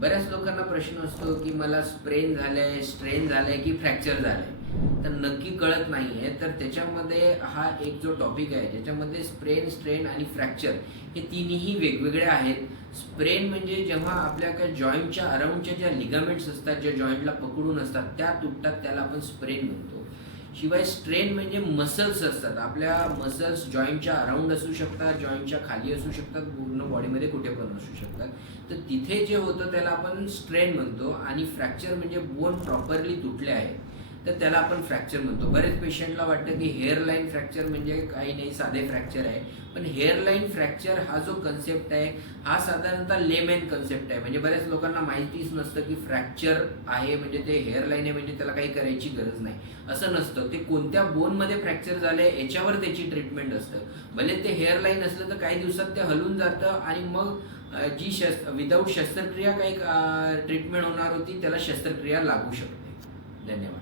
बऱ्याच लोकांना प्रश्न असतो की मला स्प्रेन झालंय स्ट्रेन झालंय की फ्रॅक्चर झालंय. तर नक्की कळत नाहीये. तर त्याच्यामध्ये हा एक जो टॉपिक आहे ज्याच्यामध्ये स्प्रेन स्ट्रेन आणि फ्रॅक्चर हे तिन्ही वेगवेगळे आहेत. स्प्रेन म्हणजे जेव्हा आपल्या काय जॉईंटच्या अराऊंडच्या ज्या लिगामेंट्स असतात ज्या जॉईंटला पकडून असतात त्या तुटतात त्याला आपण स्प्रेन म्हणतो. शिवाय स्ट्रेन म्हणजे मसल्स असतात. आपल्या मसल्स जॉईंटच्या अराऊंड असू शकतात जॉईंटच्या खाली असू शकतात पूर्ण बॉडीमध्ये कुठे पण असू शकतात. तर तिथे जे होतं त्याला आपण स्ट्रेन म्हणतो आणि फ्रॅक्चर म्हणजे बोन प्रॉपरली तुटले आहे. तर त्याला आपण फ्रॅक्चर म्हणतो. बरेच पेशंटला वाटतं की हेअरलाईन फ्रॅक्चर म्हणजे काही नाही साधे फ्रॅक्चर आहे. पण हेअरलाईन फ्रॅक्चर हा जो कन्सेप्ट आहे हा साधारणतः लेमेन कन्सेप्ट आहे. म्हणजे बऱ्याच लोकांना माहितीच नसतं की फ्रॅक्चर आहे म्हणजे ते हेअरलाईन आहे म्हणजे त्याला काही करायची गरज नाही. असं नसतं. ते कोणत्या बोनमध्ये फ्रॅक्चर झालं आहे याच्यावर त्याची ट्रीटमेंट असतं. भले ते हेअरलाईन असलं तर काही दिवसात ते हलून जातं आणि मग जी शस् विदाऊट शस्त्रक्रिया काही ट्रीटमेंट होणार होती त्याला शस्त्रक्रिया लागू शकते. धन्यवाद.